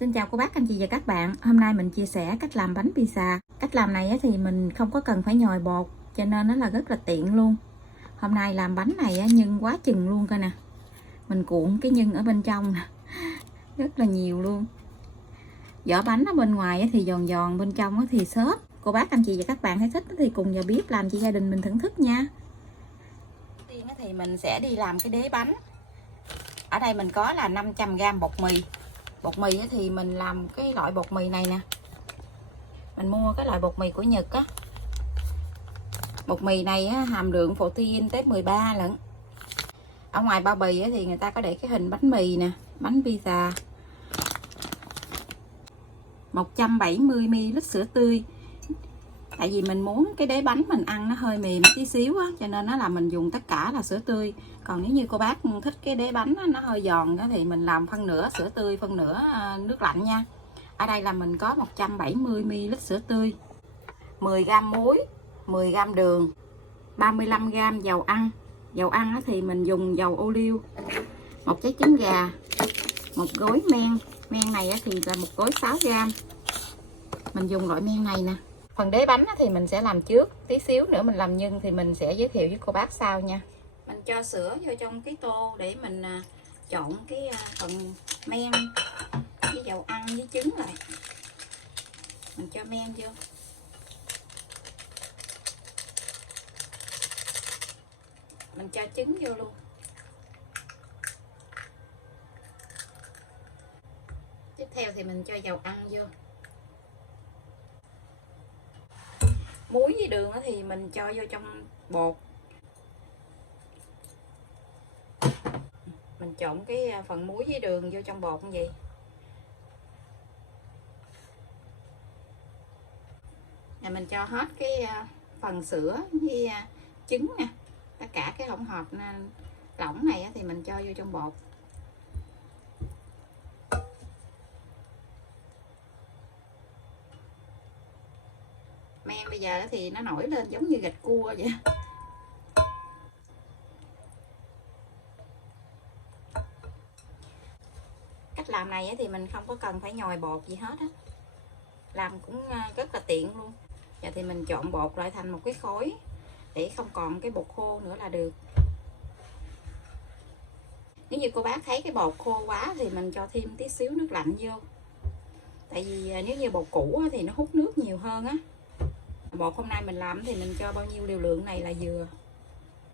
Xin chào cô bác, anh chị và các bạn. Hôm nay mình chia sẻ cách làm bánh pizza. Cách làm này thì mình không có cần phải nhồi bột, cho nên nó là rất là tiện luôn. Hôm nay làm bánh này nhân quá chừng luôn coi nè. Mình cuộn cái nhân ở bên trong nè, rất là nhiều luôn. Vỏ bánh ở bên ngoài thì giòn giòn, bên trong thì xốp. Cô bác, anh chị và các bạn thấy thích thì cùng vào bếp làm cho gia đình mình thưởng thức nha. Đầu tiên thì mình sẽ đi làm cái đế bánh. Ở đây mình có là 500g bột mì. Bột mì thì mình làm cái loại bột mì này nè. Mình mua cái loại bột mì của Nhật á. Bột mì này hàm lượng protein tới 13 lận. Ở ngoài bao bì thì người ta có để cái hình bánh mì nè, bánh pizza. 170ml sữa tươi. Tại vì mình muốn cái đế bánh mình ăn nó hơi mềm tí xíu á, cho nên nó là mình dùng tất cả là sữa tươi. Còn nếu như cô bác thích cái đế bánh nó hơi giòn thì mình làm phân nửa sữa tươi, phân nửa nước lạnh nha. Ở đây là mình có 170ml sữa tươi, 10g muối, 10g đường, 35g dầu ăn. Dầu ăn thì mình dùng dầu ô liu, một trái trứng gà, một gói men. Men này thì là một gói 6g. Mình dùng loại men này nè. Phần đế bánh thì mình sẽ làm trước, tí xíu nữa mình làm nhân thì mình sẽ giới thiệu với cô bác sau nha. Mình cho sữa vô trong cái tô để mình trộn cái phần men với dầu ăn với trứng lại. Mình cho men vô. Mình cho trứng vô luôn. Tiếp theo thì mình cho dầu ăn vô. Muối với đường thì mình cho vô trong bột. Mình trộn cái phần muối với đường vô trong bột như vậy. Rồi mình cho hết cái phần sữa với trứng nè, tất cả cái hỗn hợp lỏng này thì mình cho vô trong bột. Men bây giờ thì nó nổi lên giống như gạch cua vậy. Cách làm này thì mình không có cần phải nhồi bột gì hết á. Làm cũng rất là tiện luôn. Giờ thì mình trộn bột lại thành một cái khối để không còn cái bột khô nữa là được. Nếu như cô bác thấy cái bột khô quá thì mình cho thêm tí xíu nước lạnh vô. Tại vì nếu như bột cũ thì nó hút nước nhiều hơn á. Bột hôm nay mình làm thì mình cho bao nhiêu liều lượng này là vừa.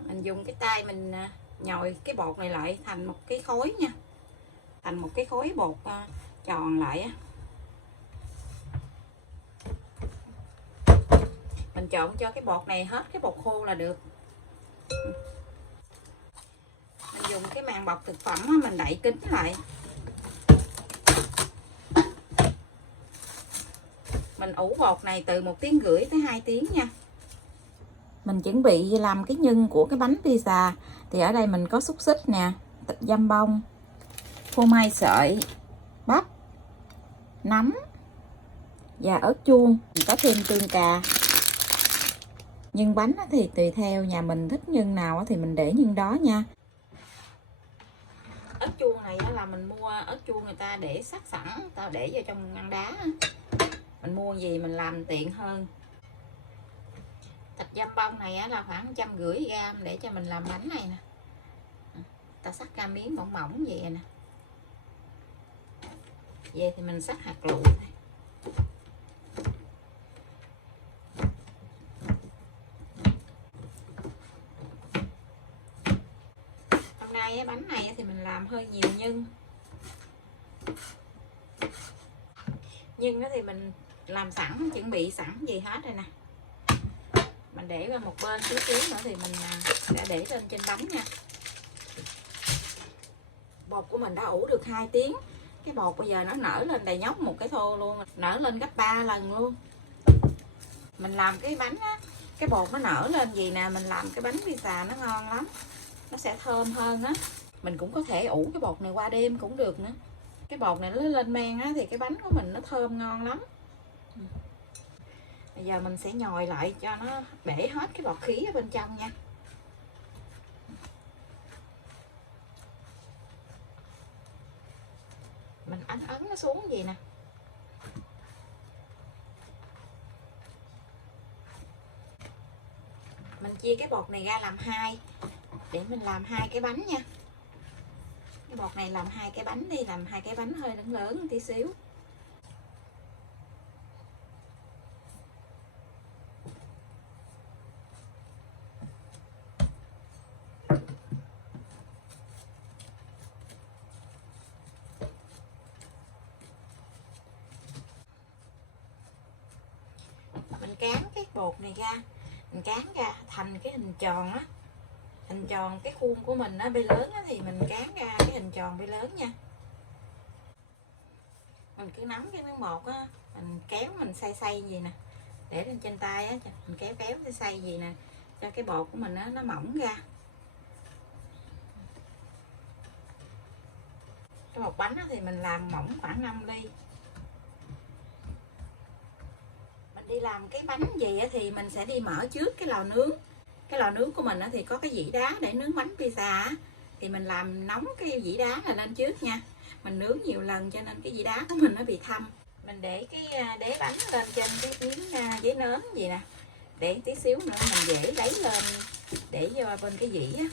Mình dùng cái tay mình nhồi cái bột này lại thành một cái khối nha. Thành một cái khối bột tròn lại á. Mình trộn cho cái bột này hết cái bột khô là được. Mình dùng cái màng bọc thực phẩm mình đậy kín lại. Mình ủ bột này từ 1,5 tiếng tới 2 tiếng nha. Mình chuẩn bị làm cái nhân của cái bánh pizza. Thì ở đây mình có xúc xích nè, thịt dăm bông, phô mai sợi, bắp, nấm và ớt chuông. Mình có thêm tương cà. Nhân bánh thì tùy theo nhà mình thích nhân nào thì mình để nhân đó nha. Ớt chuông này là mình mua ớt chuông người ta để sắc sẵn, tao để vô trong ngăn đá. Mình mua gì mình làm tiện hơn. Thịt dăm bông này là khoảng 150g để cho mình làm bánh này nè. Ta cắt ra miếng mỏng mỏng vậy nè. Vậy thì mình cắt hạt lựu này. Hôm nay bánh này thì mình làm hơi nhiều nhân. Nhưng thì mình làm sẵn, chuẩn bị sẵn gì hết rồi nè. Mình để qua một bên chút xíu nữa thì mình sẽ để lên trên bánh nha. Bột của mình đã ủ được 2 tiếng. Cái bột bây giờ nó nở lên đầy nhóc một cái thô luôn, nở lên gấp 3 lần luôn. Mình làm cái bánh á, cái bột nó nở lên gì nè, mình làm cái bánh pizza nó ngon lắm. Nó sẽ thơm hơn á. Mình cũng có thể ủ cái bột này qua đêm cũng được nữa. Cái bột này nó lên men á thì cái bánh của mình nó thơm ngon lắm. Bây giờ mình sẽ nhồi lại cho nó bể hết cái bọt khí ở bên trong nha. mình ấn ấn nó xuống gì nè. Mình chia cái bột này ra làm hai để mình làm hai cái bánh nha. Cái bột này làm hai cái bánh đi, làm hai cái bánh hơi lớn lớn một tí xíu. Mình cán cái bột này ra, mình cán ra thành cái hình tròn á, hình tròn cái khuôn của mình nó bê lớn á, thì mình cán ra cái hình tròn bê lớn nha. Mình cứ nắm cái miếng bột á, mình kéo mình xay gì nè, để lên trên tay á, mình kéo xay gì nè, cho cái bột của mình á, nó mỏng ra. Cái bột bánh á, thì mình làm mỏng khoảng 5 ly. Mình đi làm cái bánh gì á, thì mình sẽ đi mở trước cái lò nướng. Cái lò nướng của mình á, thì có cái dĩ đá để nướng bánh pizza á, thì mình làm nóng cái dĩ đá là lên trước nha. Mình nướng nhiều lần cho nên cái dĩ đá của mình nó bị thâm. Mình để cái đế bánh lên trên cái miếng giấy nến gì nè, để tí xíu nữa mình dễ lấy lên để vô bên cái dĩ á,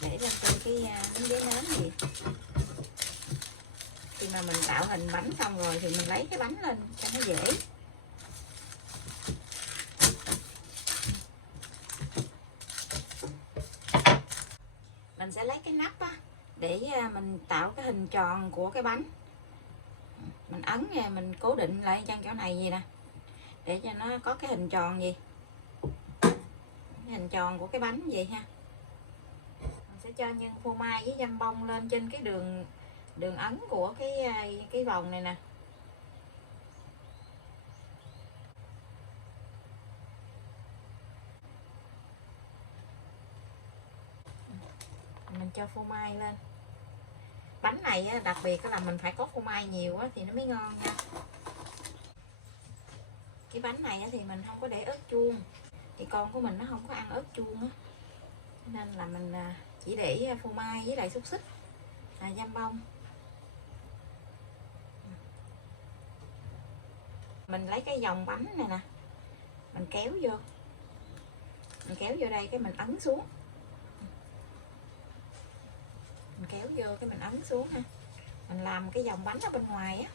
để lên trên cái miếng giấy nến gì. Khi mà mình tạo hình bánh xong rồi thì mình lấy cái bánh lên cho nó dễ. Mình sẽ lấy cái nắp á, để mình tạo cái hình tròn của cái bánh. Mình ấn nha, mình cố định lại chân chỗ này gì nè, để cho nó có cái hình tròn gì, cái hình tròn của cái bánh vậy ha. Mình sẽ cho nhân phô mai với dăm bông lên trên cái đường ấn của cái vòng này nè. Mình cho phô mai lên. Bánh này đặc biệt là mình phải có phô mai nhiều thì nó mới ngon nha. Cái bánh này thì mình không có để ớt chuông, thì con của mình nó không có ăn ớt chuông á, nên là mình chỉ để phô mai với lại xúc xích, dăm bông. Mình lấy cái vòng bánh này nè, mình kéo vô, đây cái mình ấn xuống, mình kéo vô cái mình ấn xuống ha. Mình làm cái vòng bánh ở bên ngoài á,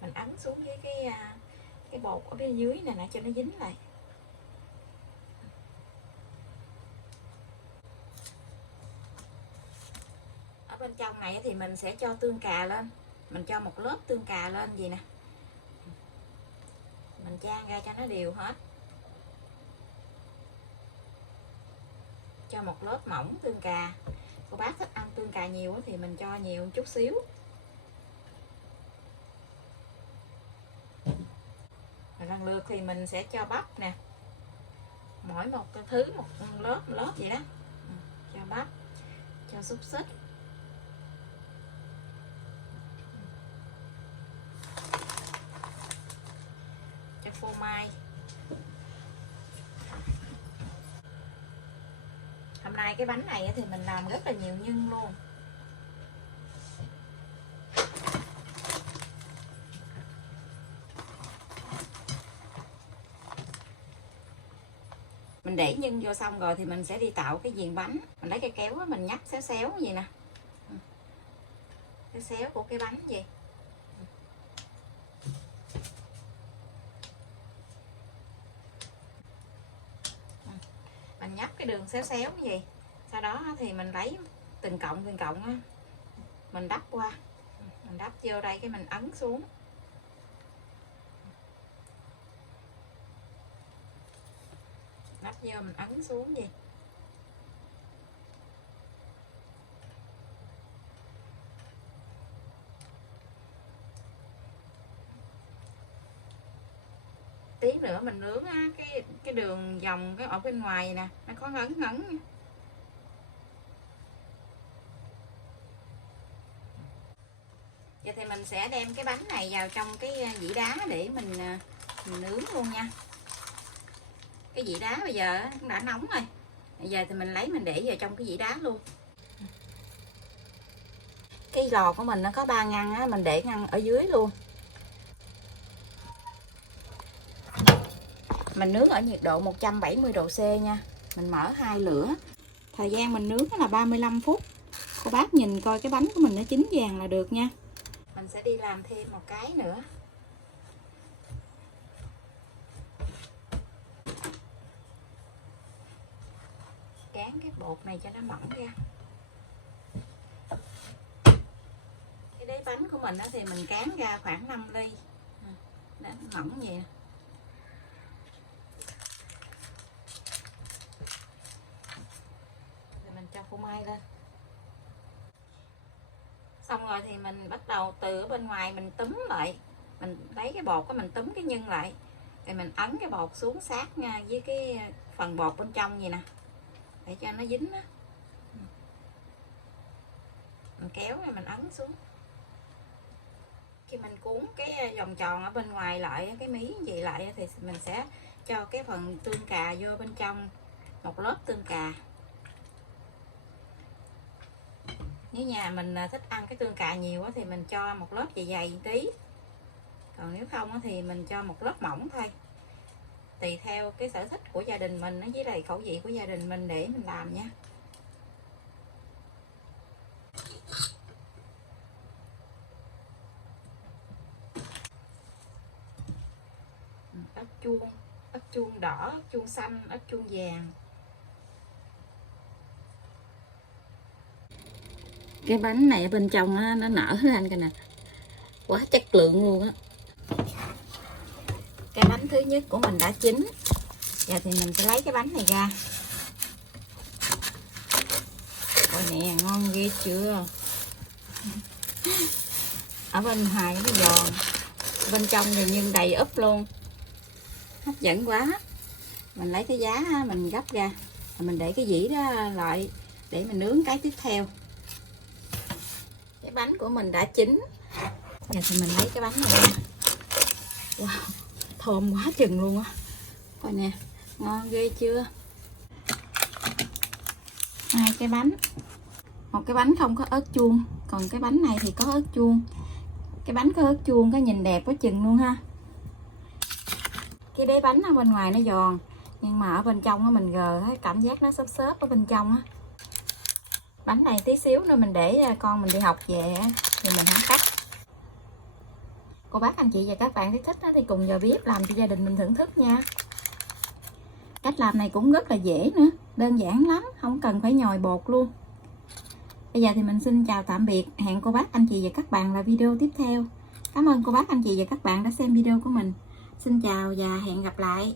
mình ấn xuống với cái bột ở bên dưới này nè cho nó dính lại. Ở bên trong này thì mình sẽ cho tương cà lên, mình cho một lớp tương cà lên gì nè, mình chan ra cho nó đều hết. Cho một lớp mỏng tương cà. Cô bác thích ăn tương cà nhiều thì mình cho nhiều chút xíu. Lần lượt thì mình sẽ cho bắp nè, mỗi một cái thứ một lớp vậy đó. Cho bắp, cho xúc xích, cho phô mai. Hôm nay cái bánh này thì mình làm rất là nhiều nhân luôn. Mình để nhân vô xong rồi thì mình sẽ đi tạo cái viền bánh. Mình lấy cây kéo đó, mình nhắc xéo xéo gì nè, xéo xéo của cái bánh gì. Mình nhấp cái đường xéo xéo như vậy. Sau đó thì mình lấy từng cộng á, mình đắp qua, mình đắp vô đây cái mình ấn xuống. Đắp vô mình ấn xuống gì. Tí nữa mình nướng cái đường vòng cái ở bên ngoài nè, nó có ngấn ngấn. Vậy thì mình sẽ đem cái bánh này vào trong cái dĩa đá để mình nướng luôn nha. Cái dĩa đá bây giờ cũng đã nóng rồi, Bây giờ thì mình lấy mình để vào trong cái dĩa đá luôn. Cái lò của mình nó có 3 ngăn á, mình để ngăn ở dưới luôn. Mình nướng ở nhiệt độ 170 độ C nha. Mình mở 2 lửa. Thời gian mình nướng là 35 phút. Cô bác nhìn coi cái bánh của mình nó chín vàng là được nha. Mình sẽ đi làm thêm một cái nữa. Cán cái bột này cho nó mỏng ra. Cái đáy bánh của mình thì mình cán ra khoảng 5 ly. Nó mỏng vậy nè. Rồi mình cho phô mai lên. Xong rồi thì mình bắt đầu từ ở bên ngoài mình túm lại. Mình lấy cái bột của mình túm cái nhân lại. Rồi mình ấn cái bột xuống sát nha, với cái phần bột bên trong vậy nè. Để cho nó dính á. Mình kéo rồi mình ấn xuống. Khi mình cuốn cái vòng tròn ở bên ngoài lại, cái mí gì lại thì mình sẽ cho cái phần tương cà vô bên trong, một lớp tương cà. Nếu nhà mình thích ăn cái tương cà nhiều thì mình cho một lớp dày dày tí. Còn nếu không thì mình cho một lớp mỏng thôi. Tùy theo cái sở thích của gia đình mình với lại khẩu vị của gia đình mình để mình làm nha. Ớt chuông đỏ, ớt chuông xanh, ớt chuông vàng. Cái bánh này ở bên trong á, nó nở lên kìa nè. Quá chất lượng luôn á. Cái bánh thứ nhất của mình đã chín. Giờ thì mình sẽ lấy cái bánh này ra. Ôi nè, ngon ghê chưa. Ở bên ngoài nó giòn, bên trong thì nhân đầy úp luôn, hấp dẫn quá. Mình lấy cái giá mình gấp ra, mình để cái dĩa đó lại để mình nướng cái tiếp theo. Cái bánh của mình đã chín. Giờ thì mình lấy cái bánh này ra. Wow, thơm quá chừng luôn á. Coi nè, ngon ghê chưa. 2 cái bánh. Một cái bánh không có ớt chuông, còn cái bánh này thì có ớt chuông. Cái bánh có ớt chuông cái nhìn đẹp quá chừng luôn ha. Cái đáy bánh ở bên ngoài nó giòn, nhưng mà ở bên trong mình gờ thấy cảm giác nó xốp xốp ở bên trong á. Bánh này tí xíu nữa mình để con mình đi học về thì mình hãng cắt. Cô bác anh chị và các bạn thấy thích thì cùng vào bếp làm cho gia đình mình thưởng thức nha. Cách làm này cũng rất là dễ nữa, đơn giản lắm, không cần phải nhồi bột luôn. Bây giờ thì mình xin chào tạm biệt, hẹn cô bác anh chị và các bạn là video tiếp theo. Cảm ơn cô bác anh chị và các bạn đã xem video của mình. Xin chào và hẹn gặp lại.